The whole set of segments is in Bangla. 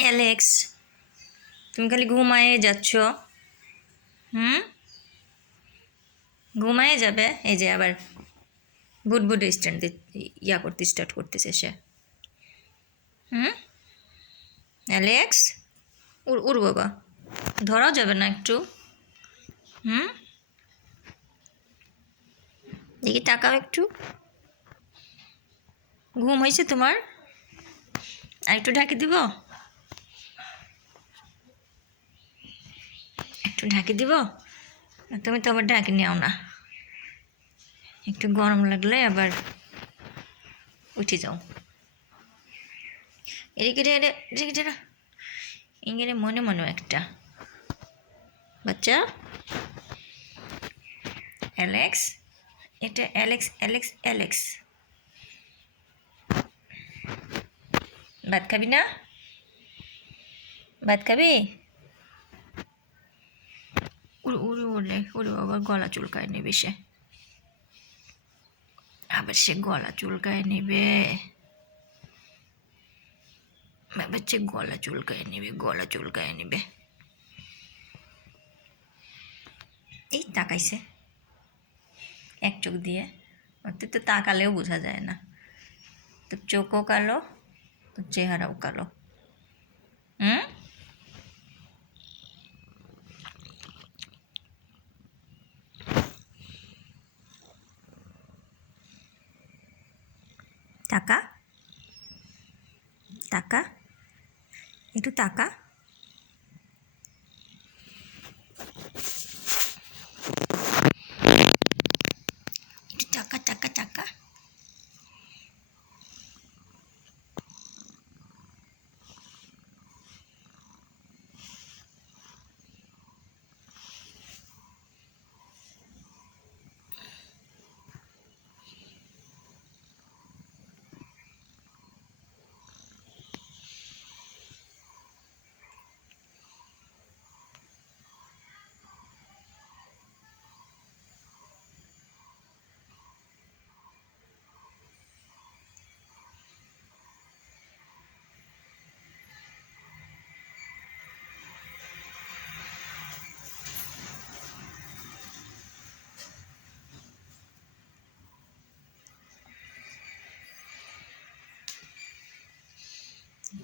অ্যালেক্স, তুমি খালি ঘুমায়ে যাচ্ছ। হুম, ঘুমায়ে যাবে। এই যে আবার বুটবুট স্ট্যান্ড করতে স্টার্ট করতেছে সে। হুম, অ্যালেক্স, উড় উড় বাবা, ধরাও যাবে না একটু? হুম, দেখি তাকাও একটু। ঘুম হয়েছে তোমার? আর একটু ঢাকি দিব, একটু ঢাকি দিব। তুমি তো আবার ঢাকি নেও না, একটু গরম লাগলে আবার উঠে যাও। এদিকে এদিকে ইংরে মনে মনে একটা বাচ্চা। অ্যালেক্স, এটা অ্যালেক্স অ্যালেক্স অ্যালেক্স। ভাত খাবি না? ভাত খাবি? উড়ে উড়ে উড়লে উড়ে আবার গলা চুলকায় নেবে সে, আবার সে গলা চুলকায় নেবে। আবার সে গলা চুলকায় নেবে, গলা চুলকায় নেবে। এই তাকাইছে এক চোখ দিয়ে, ওতে তো তাকালেও বোঝা যায় না। তোর চোখও কালো, তোর চেহারাও কালো। হুম, তাকা তাকা, একটু তাকা। একটু তাকা তাকা তাকা।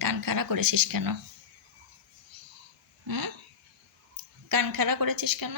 কান খাড়া করেছিস কেন? হুম, কান খাড়া করেছিস কেন?